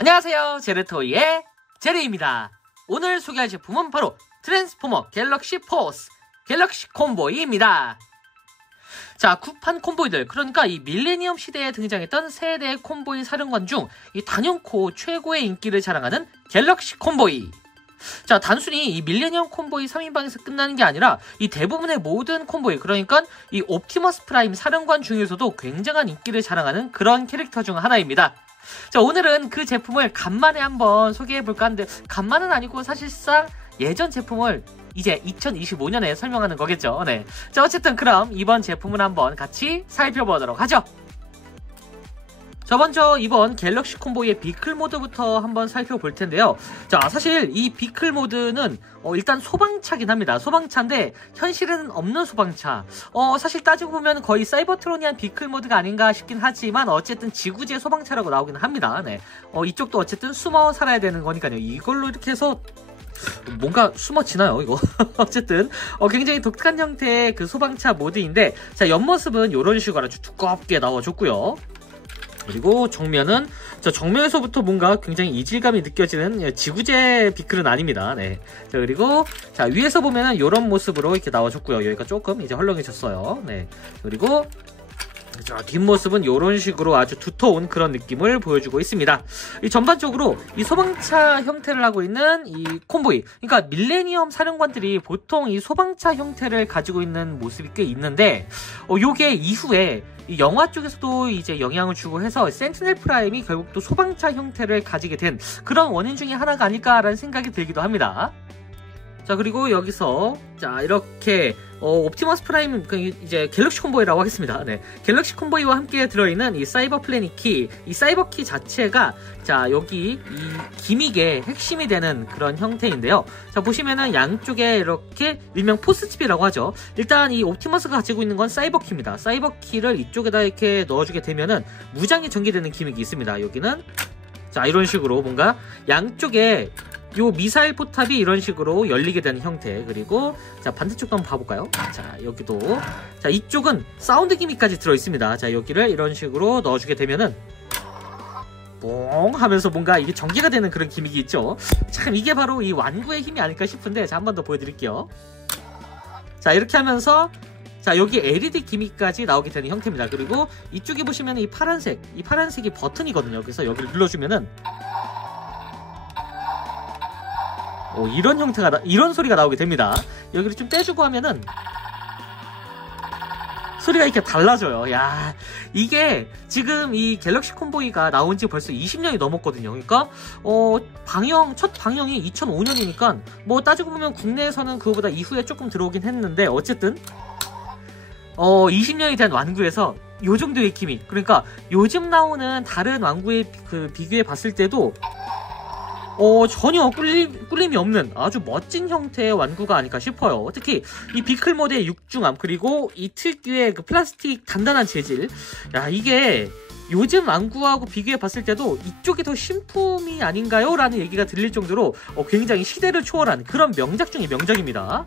안녕하세요, 제르토이의 제르입니다. 오늘 소개할 제품은 바로 트랜스포머 갤럭시 포스 갤럭시 콤보이입니다. 자, 구판 콤보이들, 그러니까 이 밀레니엄 시대에 등장했던 세대 콤보이 사령관 중 이 단연코 최고의 인기를 자랑하는 갤럭시 콤보이. 자, 단순히 이 밀레니엄 콤보이 3인방에서 끝나는 게 아니라 이 대부분의 모든 콤보이, 그러니까 이 옵티머스 프라임 사령관 중에서도 굉장한 인기를 자랑하는 그런 캐릭터 중 하나입니다. 자, 오늘은 그 제품을 간만에 한번 소개해볼까 하는데, 간만은 아니고 사실상 예전 제품을 이제 2025년에 설명하는 거겠죠. 네. 자, 어쨌든 그럼 이번 제품을 한번 같이 살펴보도록 하죠. 자, 먼저 이번 갤럭시 콤보이의 비클 모드부터 한번 살펴볼 텐데요. 자, 사실 이 비클 모드는 일단 소방차긴 합니다. 소방차인데 현실에는 없는 소방차. 사실 따지고 보면 거의 사이버트로니안 비클 모드가 아닌가 싶긴 하지만 어쨌든 지구제 소방차라고 나오기는 합니다. 네. 이쪽도 어쨌든 숨어 살아야 되는 거니까요. 이걸로 이렇게 해서 뭔가 숨어지나요, 이거? 어쨌든 굉장히 독특한 형태의 그 소방차 모드인데, 자, 옆모습은 이런 식으로 아주 두껍게 나와줬고요. 그리고 정면은, 자, 정면에서부터 뭔가 굉장히 이질감이 느껴지는 지구제 비클은 아닙니다. 네. 자, 그리고, 자, 위에서 보면은 이런 모습으로 이렇게 나와줬고요. 여기가 조금 이제 헐렁해졌어요. 네. 그리고, 자, 뒷모습은 이런 식으로 아주 두터운 그런 느낌을 보여주고 있습니다. 이 전반적으로 이 소방차 형태를 하고 있는 이 콤보이, 그러니까 밀레니엄 사령관들이 보통 이 소방차 형태를 가지고 있는 모습이 꽤 있는데, 요게 이후에 이 영화 쪽에서도 이제 영향을 주고 해서 센티넬 프라임이 결국 또 소방차 형태를 가지게 된 그런 원인 중에 하나가 아닐까라는 생각이 들기도 합니다. 자, 그리고 여기서 자, 이렇게 옵티머스 프라임, 이제 갤럭시 콤보이라고 하겠습니다. 네. 갤럭시 콤보이와 함께 들어있는 이 사이버 플래닛 키, 이 사이버 키 자체가, 자, 여기 이 기믹의 핵심이 되는 그런 형태인데요. 자, 보시면은 양쪽에 이렇게 일명 포스칩이라고 하죠. 일단 이 옵티머스가 가지고 있는 건 사이버 키입니다. 사이버 키를 이쪽에다 이렇게 넣어주게 되면은 무장이 전개되는 기믹이 있습니다. 여기는, 자, 이런 식으로 뭔가 양쪽에 요 미사일 포탑이 이런 식으로 열리게 되는 형태. 그리고 자, 반대쪽도 한번 봐볼까요? 자, 여기도, 자, 이쪽은 사운드 기믹까지 들어있습니다. 자, 여기를 이런 식으로 넣어주게 되면은 뽕 하면서 뭔가 이게 전개가 되는 그런 기믹이 있죠. 참, 이게 바로 이 완구의 힘이 아닐까 싶은데, 자, 한 번 더 보여드릴게요. 자, 이렇게 하면서, 자, 여기 LED 기믹까지 나오게 되는 형태입니다. 그리고 이쪽에 보시면 이 파란색이 버튼이거든요. 그래서 여기를 눌러주면은 이런 형태가, 이런 소리가 나오게 됩니다. 여기를 좀 떼주고 하면은 소리가 이렇게 달라져요. 야, 이게 지금 이 갤럭시 콤보이가 나온 지 벌써 20년이 넘었거든요. 그러니까 첫 방영이 2005년이니까 뭐 따지고 보면 국내에서는 그거보다 이후에 조금 들어오긴 했는데, 어쨌든 20년이 된 완구에서 요 정도의 기믹, 그러니까 요즘 나오는 다른 완구에 비교해 봤을 때도 전혀 꿀림이 없는 아주 멋진 형태의 완구가 아닐까 싶어요. 특히 이 비클 모드의 육중함, 그리고 이 특유의 그 플라스틱 단단한 재질. 야, 이게 요즘 완구하고 비교해 봤을 때도 이쪽이 더 신품이 아닌가요? 라는 얘기가 들릴 정도로 굉장히 시대를 초월한 그런 명작 중의 명작입니다.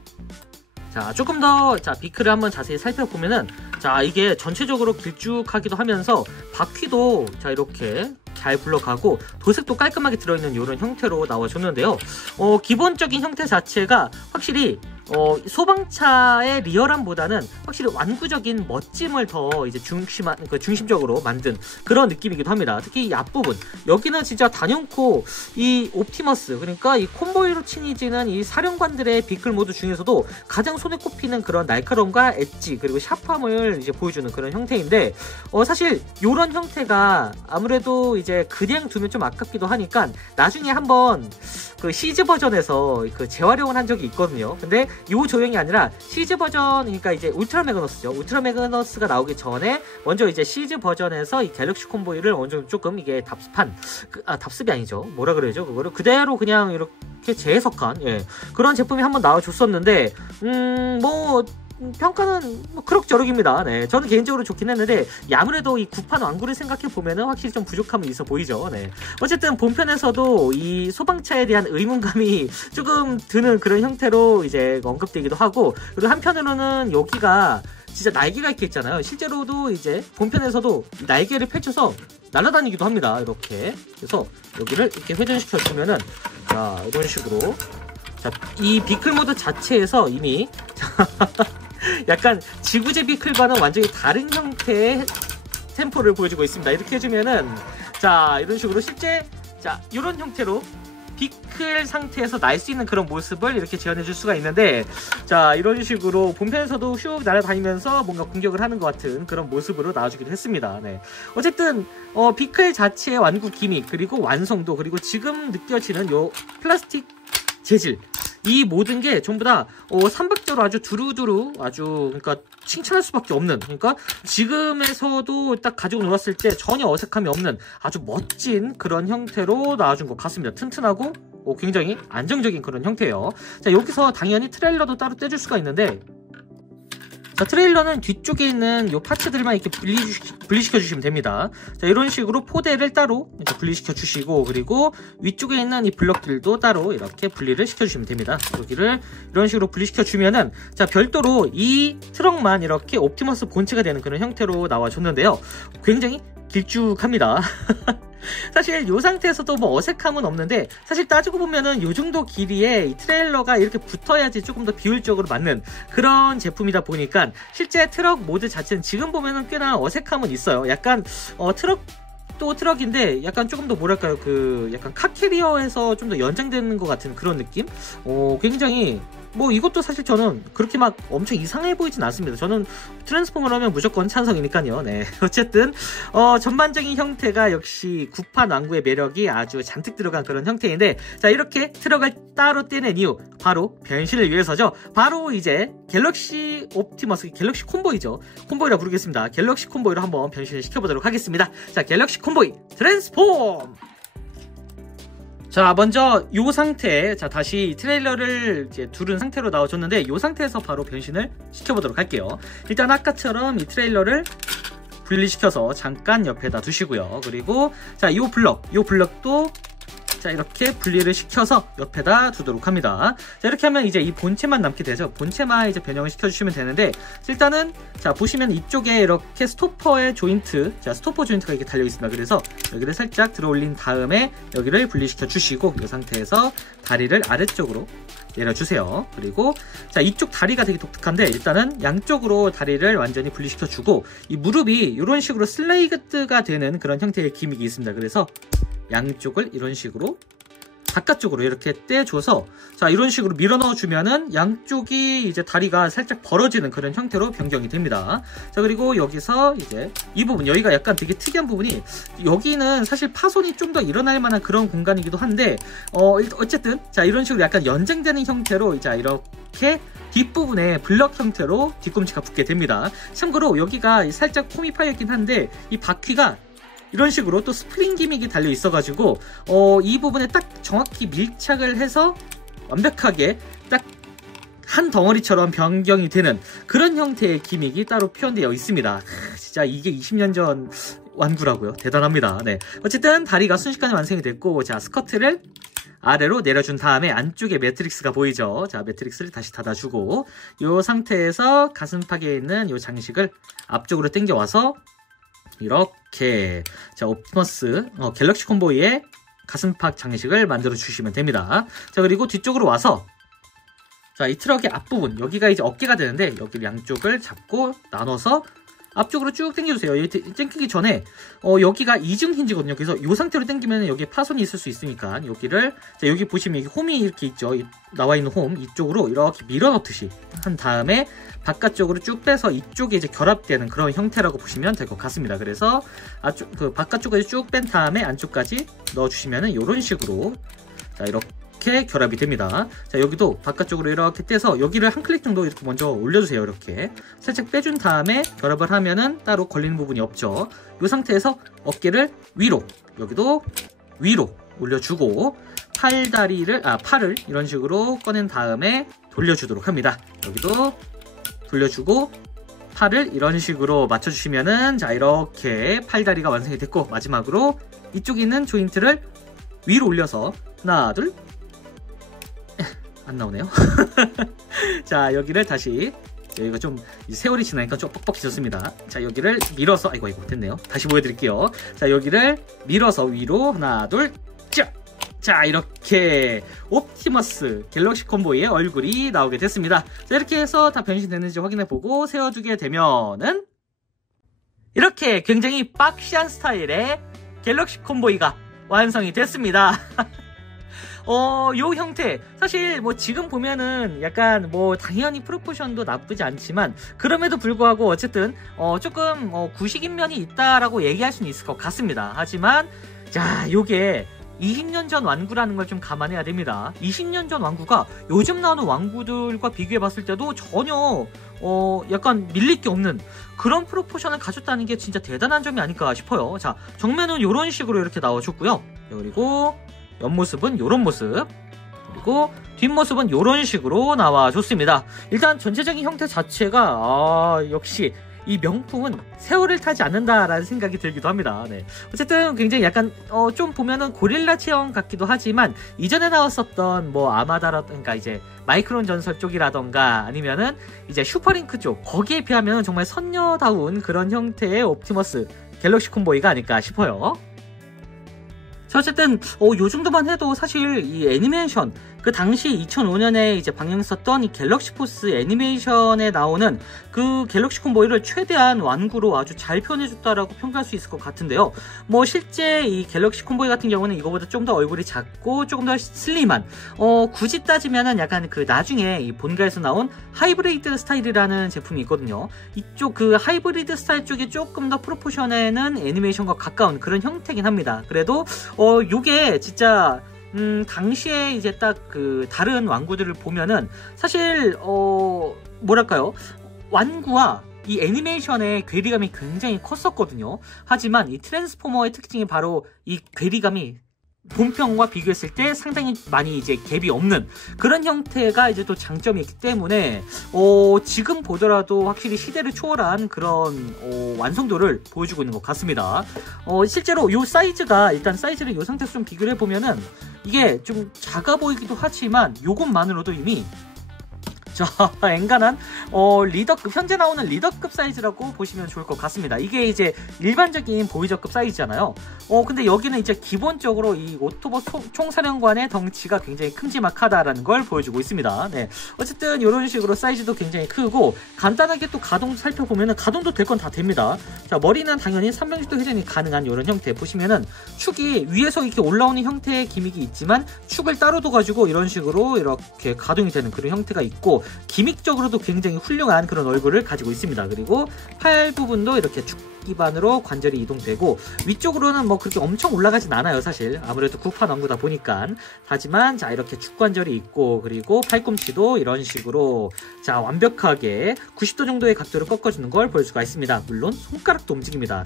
자, 조금 더, 자, 비클을 한번 자세히 살펴보면은, 자, 이게 전체적으로 길쭉하기도 하면서 바퀴도, 자, 이렇게 잘 굴러가고 도색도 깔끔하게 들어있는 이런 형태로 나와줬는데요. 기본적인 형태 자체가 확실히 소방차의 리얼함보다는 확실히 완구적인 멋짐을 더 이제 중심적으로 만든 그런 느낌이기도 합니다. 특히 이 앞부분, 여기는 진짜 단연코 이 옵티머스, 그러니까 이 콤보이로 친해지는 이 사령관들의 비클 모드 중에서도 가장 손에 꼽히는 그런 날카로움과 엣지, 그리고 샤프함을 이제 보여주는 그런 형태인데, 사실 이런 형태가 아무래도 이제 그냥 두면 좀 아깝기도 하니까 나중에 한번 그 시즈 버전에서 그 재활용을 한 적이 있거든요. 근데 요 조형이 아니라 시즈 버전, 그러니까 이제 울트라 매그너스죠. 울트라 매그너스가 나오기 전에 먼저 이제 시즈 버전에서 이 갤럭시 콤보이를 어느 정도 조금 이게 답습한, 답습이 아니죠. 뭐라 그래야죠? 그거를 그대로 그냥 이렇게 재해석한, 예, 그런 제품이 한번 나와줬었는데, 뭐 평가는 뭐 그럭저럭입니다. 네, 저는 개인적으로 좋긴 했는데, 아무래도 이 구판 완구를 생각해보면은 확실히 좀 부족함이 있어 보이죠. 네. 어쨌든 본편에서도 이 소방차에 대한 의문감이 조금 드는 그런 형태로 이제 언급되기도 하고, 그리고 한편으로는 여기가 진짜 날개가 이렇게 있잖아요. 실제로도 이제 본편에서도 날개를 펼쳐서 날아다니기도 합니다. 이렇게. 그래서 여기를 이렇게 회전시켜 주면은 자, 이런 식으로 자, 이 비클 모드 자체에서 이미 약간 지구제 비클과는 완전히 다른 형태의 템포를 보여주고 있습니다. 이렇게 해주면은 자, 이런 식으로 실제 자, 이런 형태로 비클 상태에서 날 수 있는 그런 모습을 이렇게 재현해 줄 수가 있는데, 자, 이런 식으로 본편에서도 슉 날아다니면서 뭔가 공격을 하는 것 같은 그런 모습으로 나와주기도 했습니다. 네. 어쨌든 비클 자체의 완구 기믹, 그리고 완성도, 그리고 지금 느껴지는 요 플라스틱 재질, 이 모든 게 전부 다 삼박자로 아주 두루두루 아주 그러니까 칭찬할 수밖에 없는, 그러니까 지금에서도 딱 가지고 놀았을 때 전혀 어색함이 없는 아주 멋진 그런 형태로 나와준 것 같습니다. 튼튼하고 굉장히 안정적인 그런 형태예요. 자, 여기서 당연히 트레일러도 따로 떼줄 수가 있는데, 자, 트레일러는 뒤쪽에 있는 요 파츠들만 이렇게 분리시켜 주시면 됩니다. 자, 이런 식으로 포대를 따로 이렇게 분리시켜 주시고, 그리고 위쪽에 있는 이 블럭들도 따로 이렇게 분리를 시켜 주시면 됩니다. 여기를 이런 식으로 분리시켜 주면은 자, 별도로 이 트럭만 이렇게 옵티머스 본체가 되는 그런 형태로 나와줬는데요. 굉장히 길쭉합니다. 사실 이 상태에서도 뭐 어색함은 없는데, 사실 따지고 보면은 이 정도 길이에 이 트레일러가 이렇게 붙어야지 조금 더 비율적으로 맞는 그런 제품이다 보니까 실제 트럭 모드 자체는 지금 보면은 꽤나 어색함은 있어요. 약간 트럭도 트럭인데 약간 조금 더 뭐랄까요, 그 약간 카캐리어에서 좀 더 연장되는 것 같은 그런 느낌? 굉장히 뭐 이것도 사실 저는 그렇게 막 엄청 이상해 보이진 않습니다. 저는 트랜스포머를 하면 무조건 찬성이니까요. 네. 어쨌든 전반적인 형태가 역시 구판 완구의 매력이 아주 잔뜩 들어간 그런 형태인데, 자, 이렇게 트럭을 따로 떼낸 이유 바로 변신을 위해서죠. 바로 이제 갤럭시 옵티머스, 갤럭시 콤보이죠. 콤보이라 부르겠습니다. 갤럭시 콤보이로 한번 변신을 시켜보도록 하겠습니다. 자, 갤럭시 콤보이 트랜스폼! 자, 먼저 요 상태, 자, 다시 트레일러를 이제 두른 상태로 나와줬는데, 요 상태에서 바로 변신을 시켜보도록 할게요. 일단 아까처럼 이 트레일러를 분리시켜서 잠깐 옆에다 두시고요. 그리고 자, 요 블럭도 자, 이렇게 분리를 시켜서 옆에다 두도록 합니다. 자, 이렇게 하면 이제 이 본체만 남게 되죠. 본체만 이제 변형을 시켜주시면 되는데, 일단은 자, 보시면 이쪽에 이렇게 스토퍼의 조인트, 자, 스토퍼 조인트가 이렇게 달려 있습니다. 그래서 여기를 살짝 들어 올린 다음에 여기를 분리시켜 주시고, 이 상태에서 다리를 아래쪽으로 내려주세요. 그리고 자, 이쪽 다리가 되게 독특한데, 일단은 양쪽으로 다리를 완전히 분리시켜 주고, 이 무릎이 이런 식으로 슬레이드가 되는 그런 형태의 기믹이 있습니다. 그래서 양쪽을 이런 식으로 바깥쪽으로 이렇게 떼줘서 자, 이런 식으로 밀어 넣어 주면은 양쪽이 이제 다리가 살짝 벌어지는 그런 형태로 변경이 됩니다. 자, 그리고 여기서 이제 이 부분, 여기가 약간 되게 특이한 부분이, 여기는 사실 파손이 좀 더 일어날 만한 그런 공간이기도 한데, 어쨌든 자, 이런 식으로 약간 연장되는 형태로 이제 이렇게 뒷부분에 블럭 형태로 뒤꿈치가 붙게 됩니다. 참고로 여기가 살짝 폼이 파였긴 한데, 이 바퀴가 이런 식으로 또 스프링 기믹이 달려 있어가지고 이 부분에 딱 정확히 밀착을 해서 완벽하게 딱 한 덩어리처럼 변경이 되는 그런 형태의 기믹이 따로 표현되어 있습니다. 진짜 이게 20년 전 완구라고요. 대단합니다. 네. 어쨌든 다리가 순식간에 완성이 됐고, 자, 스커트를 아래로 내려준 다음에 안쪽에 매트릭스가 보이죠. 자, 매트릭스를 다시 닫아주고, 이 상태에서 가슴팍에 있는 이 장식을 앞쪽으로 당겨와서 이렇게 자, 옵티머스 갤럭시 콤보이의 가슴팍 장식을 만들어 주시면 됩니다. 자, 그리고 뒤쪽으로 와서 자, 이 트럭의 앞부분, 여기가 이제 어깨가 되는데, 여기 양쪽을 잡고 나눠서 앞쪽으로 쭉 당겨주세요. 여기 당기기 전에 여기가 이중 힌지거든요. 그래서 이 상태로 당기면 여기에 파손이 있을 수 있으니까 여기를, 자, 여기 보시면 여기 홈이 이렇게 있죠. 나와 있는 홈 이쪽으로 이렇게 밀어 넣듯이 한 다음에 바깥쪽으로 쭉 빼서 이쪽에 이제 결합되는 그런 형태라고 보시면 될 것 같습니다. 그래서 바깥쪽까지 쭉 뺀 다음에 안쪽까지 넣어주시면은 이런 식으로 자, 이렇게 결합이 됩니다. 자, 여기도 바깥쪽으로 이렇게 떼서 여기를 한 클릭 정도 이렇게 먼저 올려주세요. 이렇게 살짝 빼준 다음에 결합을 하면은 따로 걸리는 부분이 없죠. 이 상태에서 어깨를 위로, 여기도 위로 올려주고, 팔을 이런 식으로 꺼낸 다음에 돌려주도록 합니다. 여기도 돌려주고 팔을 이런 식으로 맞춰주시면은 자, 이렇게 팔다리가 완성이 됐고, 마지막으로 이쪽에 있는 조인트를 위로 올려서 하나, 둘, 안 나오네요. 자, 여기를 다시 여기가 좀 세월이 지나니까 좀 뻑뻑해졌습니다. 자, 여기를 밀어서, 아이고 됐네요. 다시 보여드릴게요. 자, 여기를 밀어서 위로 하나 둘 쫙. 자, 이렇게 옵티머스 갤럭시 콤보이의 얼굴이 나오게 됐습니다. 자, 이렇게 해서 다 변신됐는지 확인해보고 세워주게 되면은 이렇게 굉장히 박시한 스타일의 갤럭시 콤보이가 완성이 됐습니다. 요 형태 사실 뭐 지금 보면은 약간 뭐 당연히 프로포션도 나쁘지 않지만 그럼에도 불구하고 어쨌든 조금 구식인 면이 있다라고 얘기할 수는 있을 것 같습니다. 하지만 자, 요게 20년 전 완구라는 걸 좀 감안해야 됩니다. 20년 전 완구가 요즘 나오는 완구들과 비교해 봤을 때도 전혀 약간 밀릴 게 없는 그런 프로포션을 가졌다는 게 진짜 대단한 점이 아닐까 싶어요. 자, 정면은 이런 식으로 이렇게 나와줬고요. 그리고 옆모습은 이런 모습, 그리고 뒷모습은 이런 식으로 나와줬습니다. 일단 전체적인 형태 자체가 역시 이 명품은 세월을 타지 않는다라는 생각이 들기도 합니다. 네. 어쨌든 굉장히 약간 좀 보면은 고릴라 체형 같기도 하지만 이전에 나왔었던 뭐 아마다라든가 이제 마이크론 전설 쪽이라던가 아니면은 이제 슈퍼링크 쪽 거기에 비하면 정말 선녀다운 그런 형태의 옵티머스 갤럭시 콤보이가 아닐까 싶어요. 자, 어쨌든 요 정도만 해도 사실 이 애니메이션 그 당시 2005년에 이제 방영했었던 이 갤럭시 포스 애니메이션에 나오는 그 갤럭시 콤보이를 최대한 완구로 아주 잘 표현해줬다라고 평가할 수 있을 것 같은데요. 뭐 실제 이 갤럭시 콤보이 같은 경우는 이거보다 좀 더 얼굴이 작고 조금 더 슬림한 굳이 따지면은 약간 그 나중에 이 본가에서 나온 하이브리드 스타일이라는 제품이 있거든요. 이쪽 그 하이브리드 스타일 쪽이 조금 더 프로포션에는 애니메이션과 가까운 그런 형태긴 합니다. 그래도 요게 진짜 당시에 이제 딱 그 다른 완구들을 보면은 사실 뭐랄까요, 완구와 이 애니메이션의 괴리감이 굉장히 컸었거든요. 하지만 이 트랜스포머의 특징이 바로 이 괴리감이 본편과 비교했을 때 상당히 많이 이제 갭이 없는 그런 형태가 이제 또 장점이 있기 때문에 지금 보더라도 확실히 시대를 초월한 그런 완성도를 보여주고 있는 것 같습니다. 실제로 요 사이즈가 일단 사이즈를 요 상태에서 좀 비교를 해보면은 이게 좀 작아 보이기도 하지만 요것만으로도 이미 자, 엔간한 리더급, 현재 나오는 리더급 사이즈라고 보시면 좋을 것 같습니다. 이게 이제 일반적인 보이저급 사이즈잖아요. 근데 여기는 이제 기본적으로 이 오토보 총사령관의 덩치가 굉장히 큼지막하다라는 걸 보여주고 있습니다. 네. 어쨌든 이런 식으로 사이즈도 굉장히 크고 간단하게 또 가동 살펴보면은 가동도 될 건 다 됩니다. 자, 머리는 당연히 360도 회전이 가능한 이런 형태 보시면은 축이 위에서 이렇게 올라오는 형태의 기믹이 있지만 축을 따로 둬가지고 이런 식으로 이렇게 가동이 되는 그런 형태가 있고 기믹적으로도 굉장히 훌륭한 그런 얼굴을 가지고 있습니다. 그리고 팔 부분도 이렇게 축 기반으로 관절이 이동되고 위쪽으로는 뭐 그렇게 엄청 올라가진 않아요. 사실 아무래도 구파 왕구다 보니까. 하지만 자, 이렇게 축 관절이 있고 그리고 팔꿈치도 이런 식으로 자, 완벽하게 90도 정도의 각도를 꺾어주는 걸 볼 수가 있습니다. 물론 손가락도 움직입니다.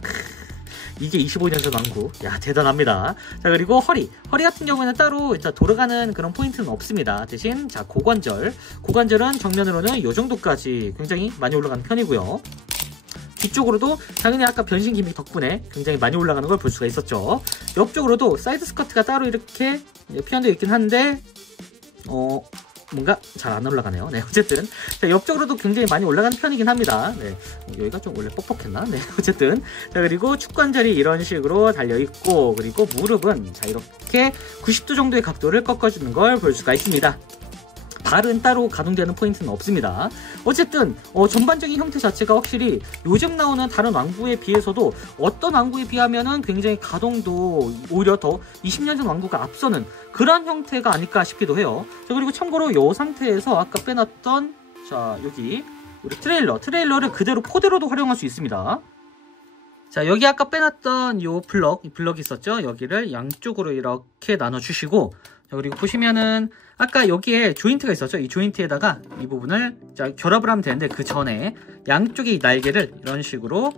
이게 25년 전 왕구. 야, 대단합니다. 자, 그리고 허리 같은 경우에는 따로 일단 돌아가는 그런 포인트는 없습니다. 대신 자, 고관절은 정면으로는 이 정도까지 굉장히 많이 올라가는 편이고요. 뒤쪽으로도 당연히 아까 변신 기믹 덕분에 굉장히 많이 올라가는 걸 볼 수가 있었죠. 옆쪽으로도 사이드 스커트가 따로 이렇게 표현되어 있긴 한데 뭔가 잘 안 올라가네요. 네, 어쨌든 자, 옆쪽으로도 굉장히 많이 올라가는 편이긴 합니다. 네, 여기가 좀 원래 뻑뻑했나? 네, 어쨌든 자, 그리고 축관절이 이런 식으로 달려있고 그리고 무릎은 자, 이렇게 90도 정도의 각도를 꺾어주는 걸 볼 수가 있습니다. 발은 따로 가동되는 포인트는 없습니다. 어쨌든 전반적인 형태 자체가 확실히 요즘 나오는 다른 왕구에 비해서도 어떤 왕구에 비하면은 굉장히 가동도 오히려 더 20년 전 왕구가 앞서는 그런 형태가 아닐까 싶기도 해요. 자, 그리고 참고로 이 상태에서 아까 빼놨던 자, 여기 우리 트레일러를 그대로 포대로도 활용할 수 있습니다. 자, 여기 아까 빼놨던 이 블럭이 있었죠. 여기를 양쪽으로 이렇게 나눠주시고 자, 그리고 보시면은 아까 여기에 조인트가 있었죠. 이 조인트에다가 이 부분을 자, 결합을 하면 되는데 그 전에 양쪽의 이 날개를 이런 식으로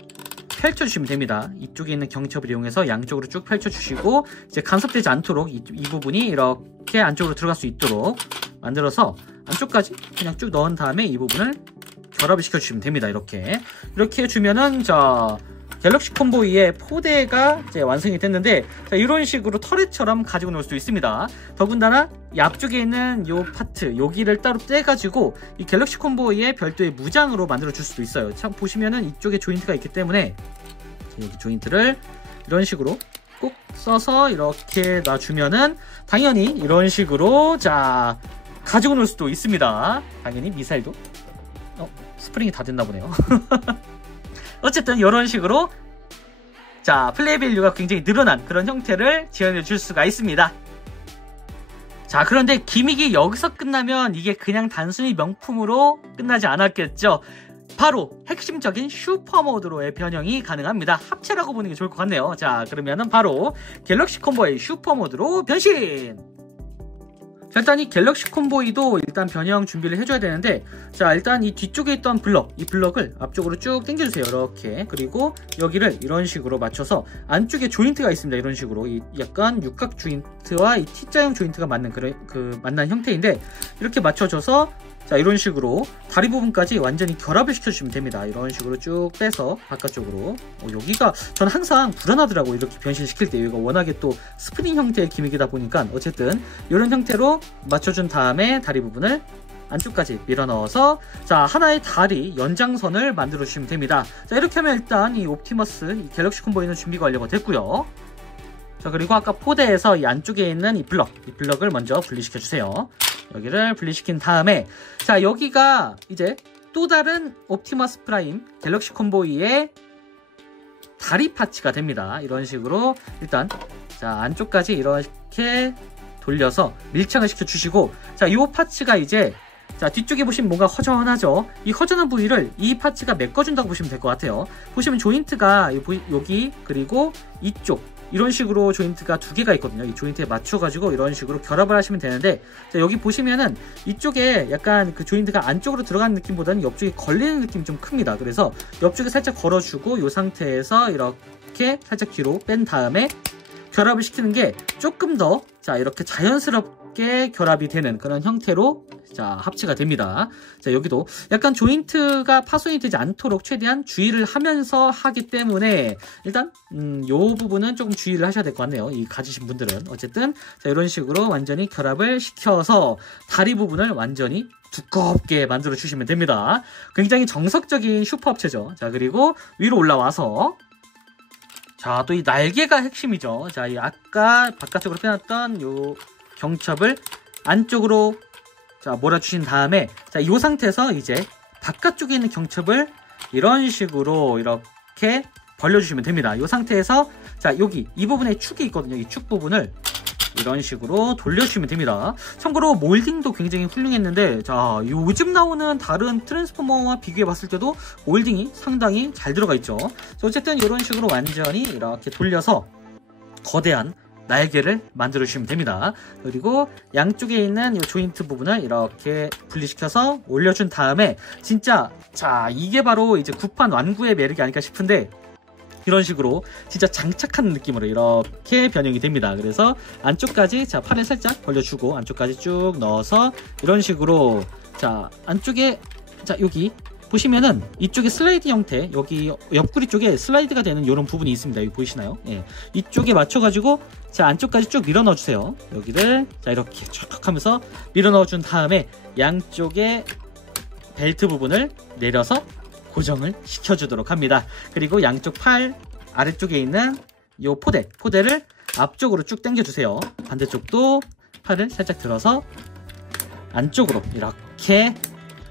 펼쳐주시면 됩니다. 이쪽에 있는 경첩을 이용해서 양쪽으로 쭉 펼쳐주시고 이제 간섭되지 않도록 이 부분이 이렇게 안쪽으로 들어갈 수 있도록 만들어서 안쪽까지 그냥 쭉 넣은 다음에 이 부분을 결합을 시켜주시면 됩니다. 이렇게 해주면은 자, 갤럭시 콤보이의 포대가 이제 완성이 됐는데, 자, 이런 식으로 터렛처럼 가지고 놀 수도 있습니다. 더군다나 이 앞쪽에 있는 요 파트, 여기를 따로 떼가지고 이 갤럭시 콤보이의 별도의 무장으로 만들어 줄 수도 있어요. 참 보시면은 이쪽에 조인트가 있기 때문에 여기 조인트를 이런 식으로 꼭 써서 이렇게 놔주면은 당연히 이런 식으로 자 가지고 놀 수도 있습니다. 당연히 미사일도 스프링이 다 됐나 보네요. 어쨌든 이런 식으로 자 플레이 밸류가 굉장히 늘어난 그런 형태를 지원해 줄 수가 있습니다. 자, 그런데 기믹이 여기서 끝나면 이게 그냥 단순히 명품으로 끝나지 않았겠죠. 바로 핵심적인 슈퍼 모드로의 변형이 가능합니다. 합체라고 보는 게 좋을 것 같네요. 자, 그러면은 바로 갤럭시 콤보이 슈퍼 모드로 변신! 자, 일단 이 갤럭시 콤보이도 일단 변형 준비를 해줘야 되는데, 자, 일단 이 뒤쪽에 있던 블럭, 이 블럭을 앞쪽으로 쭉 당겨주세요. 이렇게. 그리고 여기를 이런 식으로 맞춰서 안쪽에 조인트가 있습니다. 이런 식으로. 이 약간 육각 조인트와 이 T자형 조인트가 맞는 만난 형태인데, 이렇게 맞춰줘서 자, 이런 식으로 다리 부분까지 완전히 결합을 시켜주시면 됩니다. 이런 식으로 쭉 빼서 바깥쪽으로. 여기가 전 항상 불안하더라고요. 이렇게 변신시킬 때. 여기가 워낙에 또 스프링 형태의 기믹이다 보니까 어쨌든 이런 형태로 맞춰준 다음에 다리 부분을 안쪽까지 밀어 넣어서 자 하나의 다리 연장선을 만들어 주시면 됩니다. 자, 이렇게 하면 일단 이 옵티머스 이 갤럭시 콤보이는 준비가 완료가 됐고요. 자, 그리고 아까 포대에서 이 안쪽에 있는 이 블럭을 먼저 분리시켜 주세요. 여기를 분리시킨 다음에 자 여기가 이제 또 다른 옵티머스 프라임 갤럭시 콤보이의 다리 파츠가 됩니다. 이런 식으로 일단 자 안쪽까지 이렇게 돌려서 밀착을 시켜 주시고 자 이 파츠가 이제 자 뒤쪽에 보시면 뭔가 허전하죠. 이 허전한 부위를 이 파츠가 메꿔준다고 보시면 될 것 같아요. 보시면 조인트가 여기 그리고 이쪽 이런 식으로 조인트가 두 개가 있거든요. 이 조인트에 맞춰가지고 이런 식으로 결합을 하시면 되는데 자, 여기 보시면은 이쪽에 약간 그 조인트가 안쪽으로 들어가는 느낌보다는 옆쪽에 걸리는 느낌이 좀 큽니다. 그래서 옆쪽에 살짝 걸어주고 이 상태에서 이렇게 살짝 뒤로 뺀 다음에 결합을 시키는 게 조금 더 자 이렇게 자연스럽게 결합이 되는 그런 형태로 자 합체가 됩니다. 자 여기도 약간 조인트가 파손이 되지 않도록 최대한 주의를 하면서 하기 때문에 일단 요 부분은 조금 주의를 하셔야 될 것 같네요. 이 가지신 분들은 어쨌든 자 이런 식으로 완전히 결합을 시켜서 다리 부분을 완전히 두껍게 만들어 주시면 됩니다. 굉장히 정석적인 슈퍼 합체죠. 자 그리고 위로 올라와서 자, 또 이 날개가 핵심이죠. 자, 이 아까 바깥쪽으로 빼놨던 요 경첩을 안쪽으로 자, 몰아주신 다음에 자, 이 상태에서 이제 바깥쪽에 있는 경첩을 이런 식으로 이렇게 벌려주시면 됩니다. 이 상태에서 자, 여기 이 부분에 축이 있거든요. 이 축 부분을 이런 식으로 돌려주시면 됩니다. 참고로 몰딩도 굉장히 훌륭했는데 자 요즘 나오는 다른 트랜스포머와 비교해 봤을 때도 몰딩이 상당히 잘 들어가 있죠. 어쨌든 이런 식으로 완전히 이렇게 돌려서 거대한 날개를 만들어 주시면 됩니다. 그리고 양쪽에 있는 이 조인트 부분을 이렇게 분리시켜서 올려준 다음에 진짜 자 이게 바로 이제 구판 완구의 매력이 아닐까 싶은데 이런 식으로 진짜 장착하는 느낌으로 이렇게 변형이 됩니다. 그래서 안쪽까지 자 팔을 살짝 벌려주고 안쪽까지 쭉 넣어서 이런 식으로 자 안쪽에 자 여기 보시면은 이쪽에 슬라이드 형태 여기 옆구리 쪽에 슬라이드가 되는 이런 부분이 있습니다. 여기 보이시나요? 예. 이쪽에 맞춰가지고 자 안쪽까지 쭉 밀어 넣어주세요. 여기를 자 이렇게 쭉 하면서 밀어 넣어준 다음에 양쪽에 벨트 부분을 내려서 고정을 시켜주도록 합니다. 그리고 양쪽 팔 아래쪽에 있는 이 포대를 앞쪽으로 쭉 당겨주세요. 반대쪽도 팔을 살짝 들어서 안쪽으로 이렇게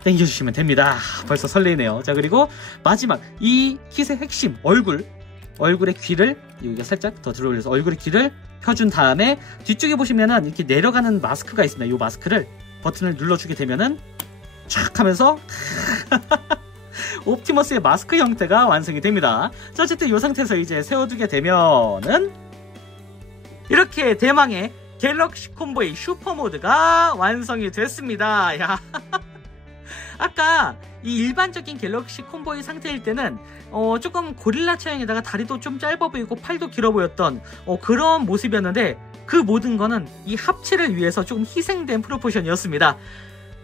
당겨주시면 됩니다. 벌써 설레네요. 자 그리고 마지막 이 킷의 핵심 얼굴의 귀를 여기가 살짝 더 들어 올려서 얼굴의 귀를 펴준 다음에 뒤쪽에 보시면은 이렇게 내려가는 마스크가 있습니다. 이 마스크를 버튼을 눌러주게 되면은 촥 하면서 옵티머스의 마스크 형태가 완성이 됩니다. 자, 어쨌든 이 상태에서 이제 세워두게 되면은 이렇게 대망의 갤럭시 콤보이 슈퍼 모드가 완성이 됐습니다. 야. 아까 이 일반적인 갤럭시 콤보이 상태일 때는 조금 고릴라 체형에다가 다리도 좀 짧아 보이고 팔도 길어 보였던 그런 모습이었는데 그 모든 거는 이 합체를 위해서 조금 희생된 프로포션이었습니다.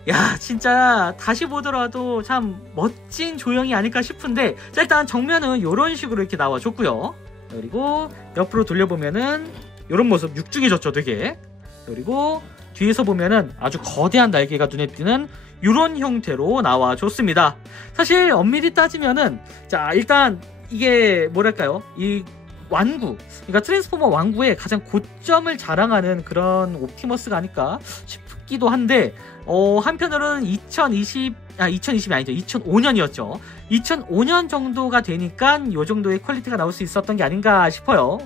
야, 진짜 다시 보더라도 참 멋진 조형이 아닐까 싶은데, 자, 일단 정면은 이런 식으로 이렇게 나와줬고요. 그리고 옆으로 돌려보면은 이런 모습 육중해졌죠, 되게. 그리고 뒤에서 보면은 아주 거대한 날개가 눈에 띄는 이런 형태로 나와줬습니다. 사실 엄밀히 따지면은, 자, 일단 이게 뭐랄까요, 이 완구, 그러니까 트랜스포머 완구의 가장 고점을 자랑하는 그런 옵티머스가 아닐까 싶기도 한데, 한편으로는 2020이 아니죠. 2005년이었죠. 2005년 정도가 되니까 요 정도의 퀄리티가 나올 수 있었던 게 아닌가 싶어요.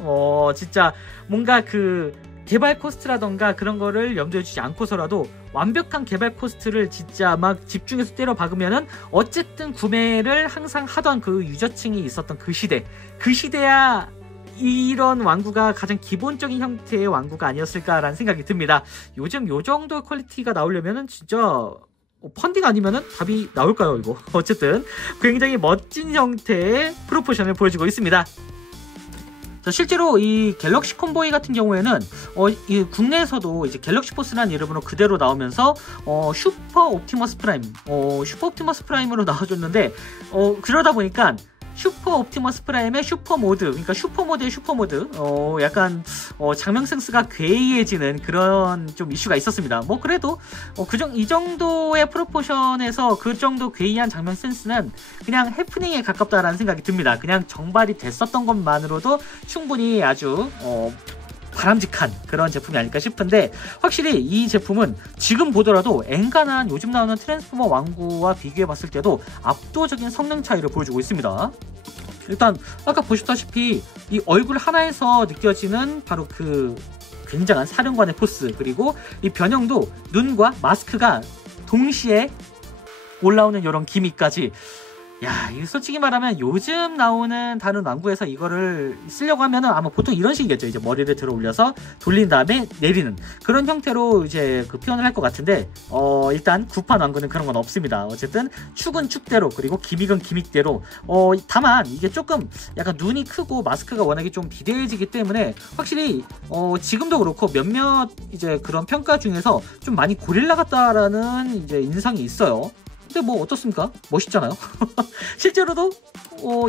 진짜 뭔가 그 개발 코스트라던가 그런 거를 염두에 두지 않고서라도 완벽한 개발 코스트를 진짜 막 집중해서 때려 박으면은 어쨌든 구매를 항상 하던 그 유저층이 있었던 그 시대야 이런 완구가 가장 기본적인 형태의 완구가 아니었을까라는 생각이 듭니다. 요즘 요 정도 퀄리티가 나오려면은 진짜 펀딩 아니면은 답이 나올까요, 이거? 어쨌든 굉장히 멋진 형태의 프로포션을 보여주고 있습니다. 자, 실제로 이 갤럭시 콤보이 같은 경우에는 이 국내에서도 이제 갤럭시 포스라는 이름으로 그대로 나오면서 슈퍼 옵티머스 프라임으로 나와줬는데, 그러다 보니까 슈퍼 옵티머스 프라임의 슈퍼 모드, 그러니까 슈퍼 모드의 슈퍼 모드, 약간 장명 센스가 괴이해지는 그런 좀 이슈가 있었습니다. 뭐 그래도 이 정도의 프로포션에서 그 정도 괴이한 장명 센스는 그냥 해프닝에 가깝다라는 생각이 듭니다. 그냥 정발이 됐었던 것만으로도 충분히 아주 바람직한 그런 제품이 아닐까 싶은데, 확실히 이 제품은 지금 보더라도 엔간한 요즘 나오는 트랜스포머 완구와 비교해봤을 때도 압도적인 성능 차이를 보여주고 있습니다. 일단 아까 보셨다시피 이 얼굴 하나에서 느껴지는 바로 그 굉장한 사령관의 포스, 그리고 이 변형도 눈과 마스크가 동시에 올라오는 이런 기믹까지, 야, 이거 솔직히 말하면 요즘 나오는 다른 완구에서 이거를 쓰려고 하면은 아마 보통 이런 식이겠죠. 이제 머리를 들어 올려서 돌린 다음에 내리는 그런 형태로 이제 그 표현을 할 것 같은데, 일단 구판 완구는 그런 건 없습니다. 어쨌든 축은 축대로, 그리고 기믹은 기믹대로. 다만 이게 조금 약간 눈이 크고 마스크가 워낙에 좀 비대해지기 때문에 확실히 지금도 그렇고 몇몇 이제 그런 평가 중에서 좀 많이 고릴라 같다라는 이제 인상이 있어요. 근데 뭐 어떻습니까? 멋있잖아요. 실제로도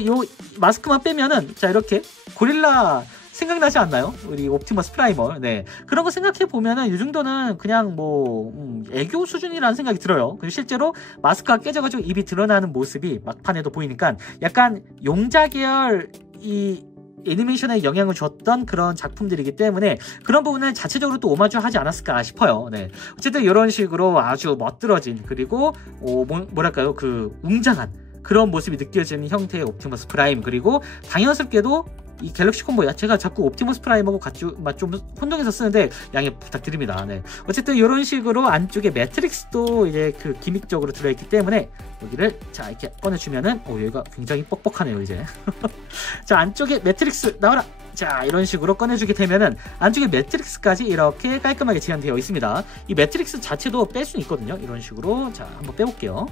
요 마스크만 빼면은 자 이렇게 고릴라 생각나지 않나요? 우리 옵티머스 프라이머. 네, 그런 거 생각해 보면은 이 정도는 그냥 뭐 애교 수준이라는 생각이 들어요. 그리고 실제로 마스크가 깨져가지고 입이 드러나는 모습이 막판에도 보이니까 약간 용자 계열 이 애니메이션에 영향을 줬던 그런 작품들이기 때문에 그런 부분을 자체적으로 또 오마주하지 않았을까 싶어요. 네, 어쨌든 이런 식으로 아주 멋들어진, 그리고 뭐랄까요, 그 웅장한 그런 모습이 느껴지는 형태의 옵티머스 프라임, 그리고 당연스럽게도 이 갤럭시 콤보야, 제가 자꾸 옵티머스 프라임하고 좀 혼동해서 쓰는데 양해 부탁드립니다. 네, 어쨌든 이런 식으로 안쪽에 매트릭스도 이제 그 기믹적으로 들어있기 때문에 여기를 자 이렇게 꺼내주면은 여기가 굉장히 뻑뻑하네요 이제. 자, 안쪽에 매트릭스 나와라. 자, 이런 식으로 꺼내주게 되면은 안쪽에 매트릭스까지 이렇게 깔끔하게 재현되어 있습니다. 이 매트릭스 자체도 뺄 수는 있거든요. 이런 식으로. 자, 한번 빼볼게요.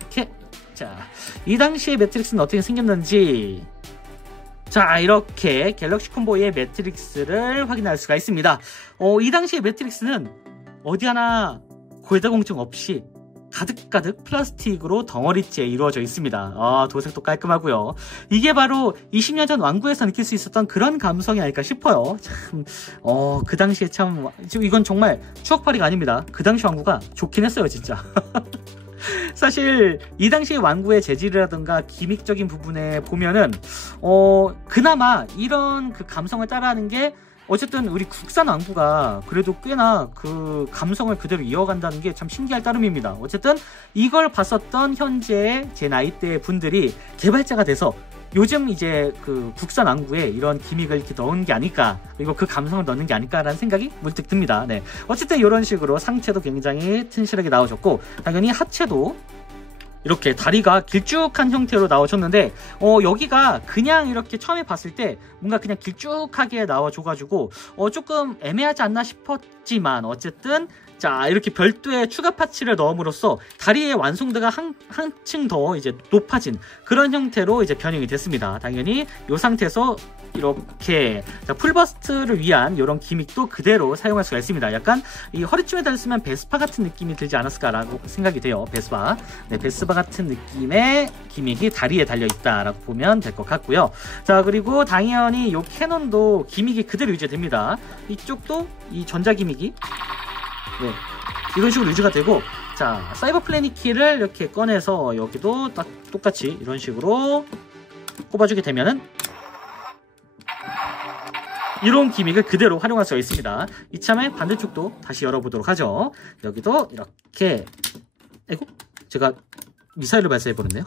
이렇게. 자, 이 당시에 매트릭스는 어떻게 생겼는지, 자, 이렇게 갤럭시 콤보의 매트릭스를 확인할 수가 있습니다. 이 당시의 매트릭스는 어디 하나 골다공증 없이 가득가득 플라스틱으로 덩어리째 이루어져 있습니다. 도색도 깔끔하고요. 이게 바로 20년 전 완구에서 느낄 수 있었던 그런 감성이 아닐까 싶어요. 참, 그 당시에 참, 이건 정말 추억팔이가 아닙니다. 그 당시 완구가 좋긴 했어요, 진짜. 사실 이 당시의 완구의 재질이라든가 기믹적인 부분에 보면은 그나마 이런 그 감성을 따라하는 게, 어쨌든 우리 국산 완구가 그래도 꽤나 그 감성을 그대로 이어간다는 게 참 신기할 따름입니다. 어쨌든 이걸 봤었던 현재 제 나이대 분들이 개발자가 돼서 요즘 이제 그 국산 완구에 이런 기믹을 이렇게 넣은 게 아닐까, 그리고 그 감성을 넣는 게 아닐까라는 생각이 문득 듭니다. 네, 어쨌든 이런 식으로 상체도 굉장히 튼실하게 나와줬고, 당연히 하체도 이렇게 다리가 길쭉한 형태로 나와줬는데, 여기가 그냥 이렇게 처음에 봤을 때 뭔가 그냥 길쭉하게 나와줘가지고 조금 애매하지 않나 싶었지만, 어쨌든 자, 이렇게 별도의 추가 파츠를 넣음으로써 다리의 완성도가 한층 더 이제 높아진 그런 형태로 이제 변형이 됐습니다. 당연히 이 상태에서 이렇게 자, 풀버스트를 위한 이런 기믹도 그대로 사용할 수가 있습니다. 약간 이 허리춤에 달렸으면 베스파 같은 느낌이 들지 않았을까라고 생각이 돼요. 베스파. 네, 베스파 같은 느낌의 기믹이 다리에 달려있다라고 보면 될 것 같고요. 자, 그리고 당연히 이 캐논도 기믹이 그대로 유지됩니다. 이쪽도 이 전자 기믹이 네, 이런 식으로 유지가 되고, 자, 사이버 플래닛키를 이렇게 꺼내서 여기도 딱 똑같이 이런 식으로 꼽아주게 되면은 이런 기믹을 그대로 활용할 수가 있습니다. 이참에 반대쪽도 다시 열어보도록 하죠. 여기도 이렇게, 아이고, 제가 미사일을 발사해버렸네요.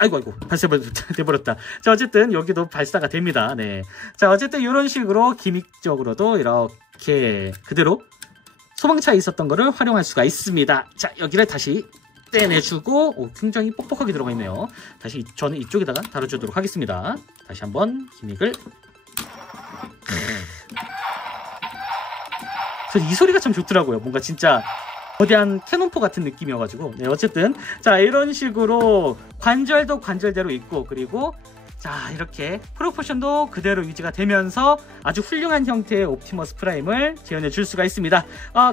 아이고, 발사해버렸다. 자, 어쨌든 여기도 발사가 됩니다. 네. 자, 어쨌든 이런 식으로 기믹적으로도 이렇게 그대로 소방차에 있었던 거를 활용할 수가 있습니다. 자, 여기를 다시 떼내주고, 굉장히 뻑뻑하게 들어가 있네요. 다시 저는 이쪽에다가 달아주도록 하겠습니다. 다시 한번 기믹을. 이 소리가 참 좋더라고요. 뭔가 진짜 거대한 캐논포 같은 느낌이어가지고. 네, 어쨌든 자, 이런 식으로 관절도 관절대로 있고, 그리고 자, 이렇게 프로포션도 그대로 유지가 되면서 아주 훌륭한 형태의 옵티머스 프라임을 재현해 줄 수가 있습니다.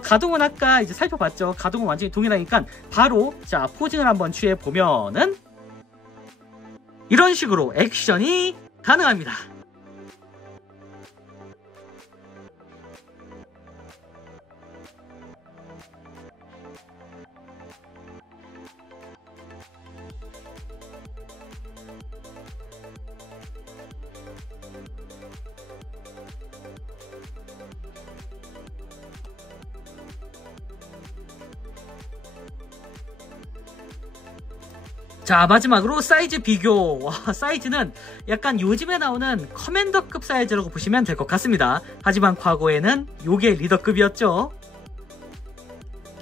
가동은 아까 이제 살펴봤죠. 가동은 완전히 동일하니까 바로 자, 포징을 한번 취해 보면은 이런 식으로 액션이 가능합니다. 자, 마지막으로 사이즈 비교. 와, 사이즈는 약간 요즘에 나오는 커맨더급 사이즈라고 보시면 될 것 같습니다. 하지만 과거에는 요게 리더급이었죠.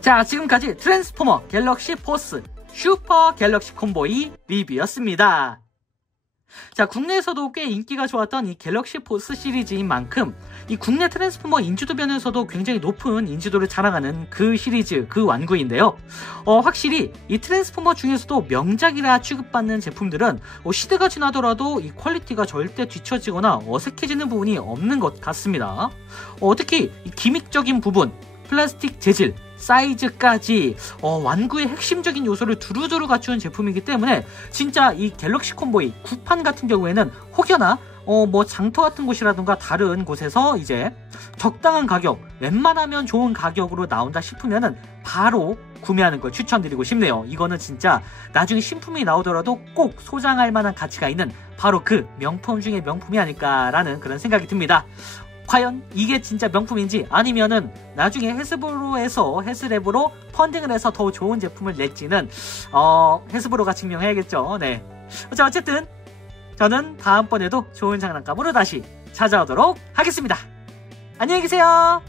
자, 지금까지 트랜스포머 갤럭시 포스 슈퍼 갤럭시 콤보이 리뷰였습니다. 자, 국내에서도 꽤 인기가 좋았던 이 갤럭시 포스 시리즈인 만큼 이 국내 트랜스포머 인지도면에서도 굉장히 높은 인지도를 자랑하는 그 시리즈, 그 완구인데요. 확실히 이 트랜스포머 중에서도 명작이라 취급받는 제품들은 시대가 지나더라도 이 퀄리티가 절대 뒤처지거나 어색해지는 부분이 없는 것 같습니다. 특히 이 기믹적인 부분, 플라스틱 재질, 사이즈까지 완구의 핵심적인 요소를 두루두루 갖춘 제품이기 때문에 진짜 이 갤럭시 콤보이 9판 같은 경우에는 혹여나 뭐 장터 같은 곳이라든가 다른 곳에서 이제 적당한 가격, 웬만하면 좋은 가격으로 나온다 싶으면은 바로 구매하는 걸 추천드리고 싶네요. 이거는 진짜 나중에 신품이 나오더라도 꼭 소장할 만한 가치가 있는 바로 그 명품 중에 명품이 아닐까라는 그런 생각이 듭니다. 과연 이게 진짜 명품인지 아니면은 나중에 헤스브로에서 헤스랩으로 펀딩을 해서 더 좋은 제품을 낼지는 헤스브로가 증명해야겠죠. 네. 자, 어쨌든 저는 다음번에도 좋은 장난감으로 다시 찾아오도록 하겠습니다. 안녕히 계세요.